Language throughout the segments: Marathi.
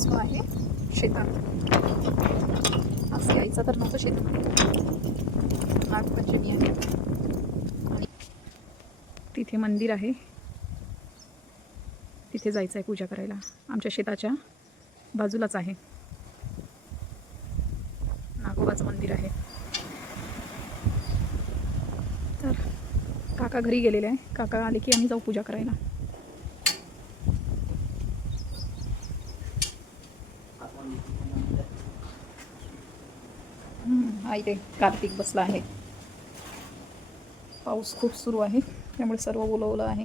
जो आहे शेतात. आज यायचं तर नव्हतं शेतात. नागपंचमी आहे. आणि तिथे मंदिर आहे. तिथे जायचं आहे पूजा करायला. आमच्या शेताच्या बाजूलाच आहे. नागोबाचं मंदिर आहे. तर काका घरी गेलेले आहे. काका आले की आम्ही जाऊ पूजा करायला. हा इथे कार्तिक बसला आहे. पाऊस खूप सुरू आहे त्यामुळे सर्व बोलवलं आहे.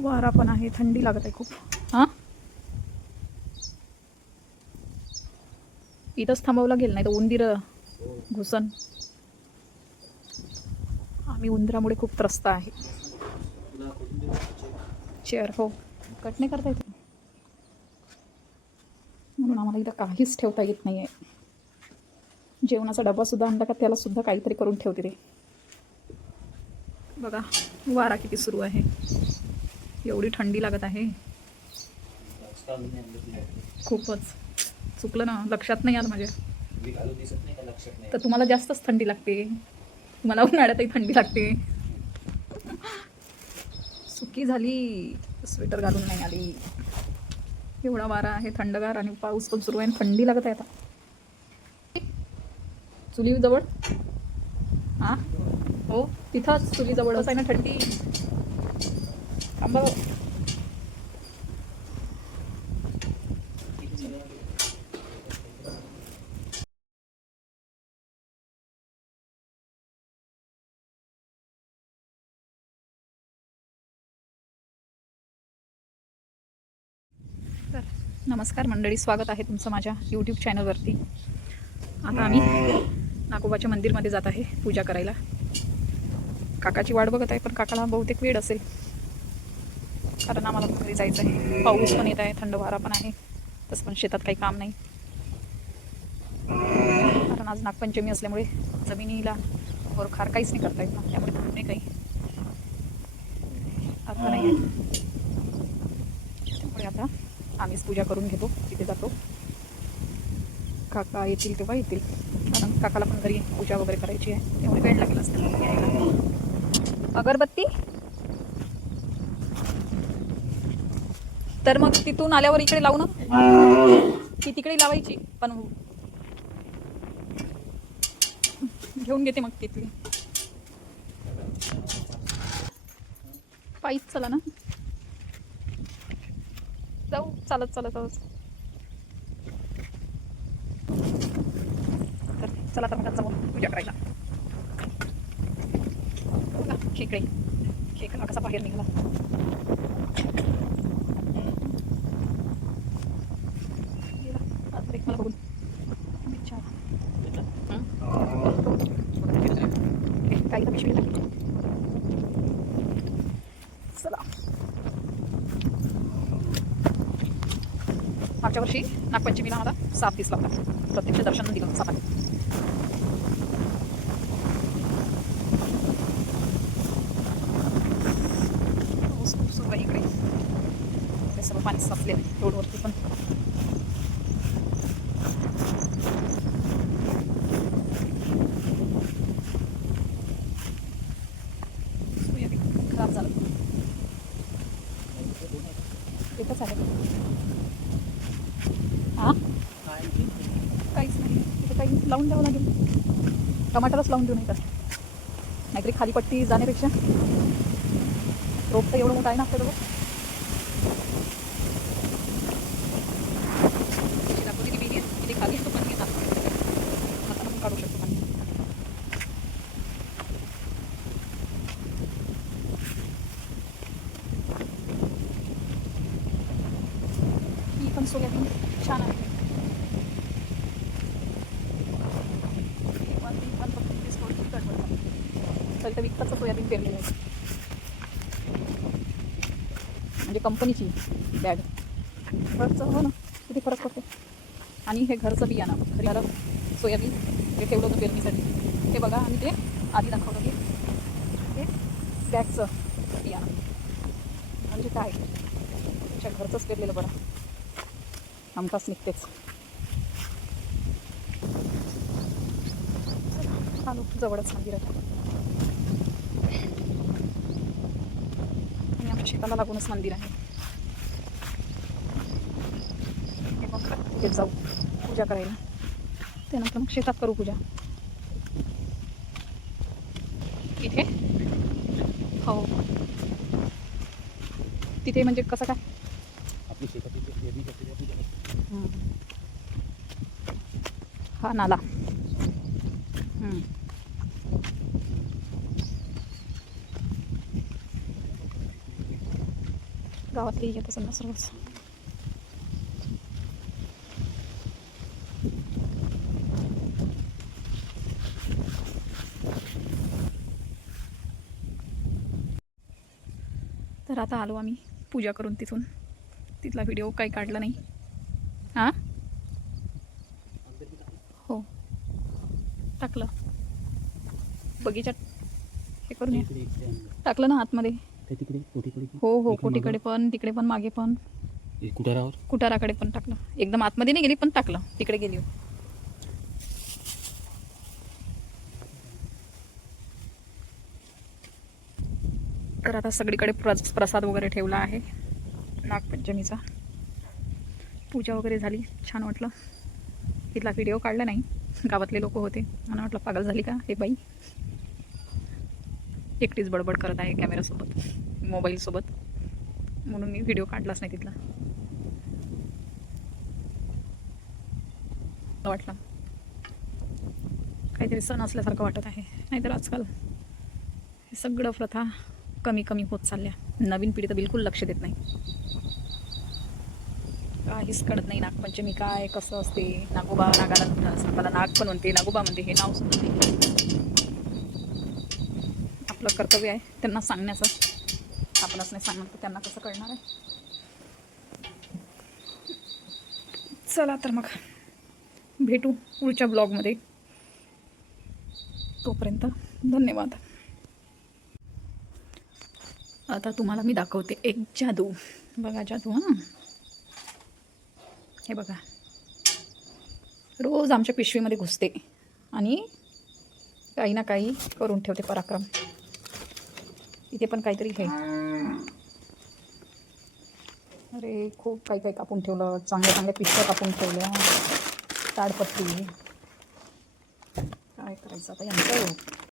वारा पण आहे थंडी लागत आहे खूप. हां? इथंच थांबावं लागेल नाही तर उंदीर घुसन. आम्ही उंदरामुळे खूप त्रस्त आहे. चेअर हो. कट नाही करता येत? म्हणून आम्हाला इथं काहीच ठेवता येत नाही आहे जेवणाचा डबासुद्धा आणला का त्यालासुद्धा काहीतरी करून ठेवते ते. बघा वारा किती सुरू आहे. एवढी थंडी लागत आहे. खूपच. चुकलं ना लक्षात नाही आलं माझ्या. तर तुम्हाला जास्तच थंडी लागते. तुम्हाला उन्हाळ्यातही थंडी लागते. सुकी झाली. स्वेटर घालून नाही आली. एवढा वारा आहे थंडगार आणि पाऊस पण सुरू आहे थंडी लागत आहे आता. चुली जवळ हां? हो तिथंच चुली जवळच आहे ना थंडी. थांबा. नमस्कार मंडळी स्वागत आहे तुमचं माझ्या यूट्यूब चॅनलवरती आता आम्ही नागोबाच्या मंदिरमध्ये जात आहे पूजा करायला. काकाची वाट बघत आहे पण काकाला बहुतेक वेळ असेल. कारण आम्हाला पण घरी जायचं आहे. पाऊस पण येत आहे थंड वारा पण आहे. तसं पण शेतात काही काम नाही. कारण आज नागपंचमी असल्यामुळे जमिनीला वर खार काहीच नाही करता येत ना. त्यामुळे नाही काही. आता नाही आहे. त्यामुळे आता आम्हीच पूजा करून घेतो तिथे जातो. काका येतील तेव्हा येतील. कारण काकाला पण घरी पूजा वगैरे करायची आहे त्यामुळे वेळ लागेल असतं अगरबत्ती? तर मग तिथून आल्यावर इकडे लावू ना. ती तिकडे लावायची पण घेऊन घेते मग तिथली पायीच चला ना. जाऊ चालत चालत आहोत चला तर मग जाऊ. पूजा करायला. बघा, खेकडे. खेकडा कसा बाहेर निघाला. मला बघून. हं? हे, काही तर पिशवी टाकली. चला मागच्या वर्षी नागपंचमीला मला साप दिसला होता. प्रत्यक्ष दर्शन दिलं सापाने. खूप सुरू आहे इकडे सर्व पाणी साचले रोडवरती पण सोयाबीन खराब झालं एकच आहे हा काहीच नाही तिथे लावावं लागेल. टमाटरच लावून देऊ नाही तर नाहीतरी खाली पट्टी जाण्यापेक्षा. रोप तर एवढं मोठं आहे ना आपल्याला इथे दाखवते की विहीर इथे खाली आहे तो पाणी येतात हातानं पण काढू शकतो पाणी ही पण सोयाबीन छान आहे वन वन फक्त तीस कोटी तिखट असेल तर विकतच सोयाबीन पेरलेलं आहे म्हणजे कंपनीची बॅग घरचं हो ना किती फरक पडते. आणि हे घरचं बियाणं घरी सोयाबीन हे ठेवलं होतं पेरणीसाठी हे बघा आणि ते आधी दाखवलं की हे बॅगचं बियाणं. म्हणजे काय? त्याच्या घरचंच पेरलेलं बरं. आमकाच निघतेच. जवळच मंदिर आहे आणि आमच्या शेताला लागूनच मंदिर आहे. तिथे जाऊ. पूजा करायला. त्यानंतर मग शेतात करू पूजा. इथे? हो. तिथे म्हणजे कसं काय. हा नाला. गावातली येत असेल ना सर्वच तर आता आलो आम्ही पूजा करून तिथून. तिथला व्हिडिओ काही काढला नाही. हां? हो. टाकलं. बगीचात हे करून. टाकलं ना आतमध्ये. तिकडे? कोठीकडे हो हो कोटीकडे पण तिकडे पण मागे पण. कुठारावर? कुटाराकडे पण टाकलं. एकदम आतमध्ये नाही गेली पण टाकलं. तिकडे गेली. हो. तर आता सगळीकडे प्रस प्रसाद वगैरे ठेवला आहे. नागपंचमीचा. पूजा वगैरे झाली. छान वाटलं. तिथला व्हिडिओ काढला नाही. गावातले लोक होते. मला वाटलं पागल झाली का? हे बाई. एकटीच बडबड करत आहे कॅमेरासोबत मोबाईलसोबत म्हणून मी व्हिडिओ काढलाच नाही तिथला. वाटलं. काहीतरी सण असल्यासारखं वाटत आहे. नाहीतर आजकाल हे सगळं प्रथा कमी कमी होत चालल्या. नवीन पिढी तर बिलकुल लक्ष देत नाही. काहीच कळत नाही. नागपंचमी काय कसं असते? नागोबा नागाला सापाला नाग पण म्हणते नागोबा म्हणते हे नाव सुद्धा आपलं कर्तव्य आहे त्यांना सांगण्याचं. आपणच नाही सांगणार तर त्यांना कसं कळणार आहे? चला तर मग भेटू पुढच्या ब्लॉगमध्ये. तोपर्यंत धन्यवाद. आता तुम्हाला मी दाखवते एक जादू. बघा जादू हां. हे बघा. रोज आमच्या पिशवीमध्ये घुसते आणि काही ना काही करून ठेवते पराक्रम. इथे पण काहीतरी आहे अरे खूप काही काही कापून ठेवलं. चांगल्या चांगल्या पिशव्या कापून ठेवल्या. ताडपत्री. काय करायचं आता? यांचं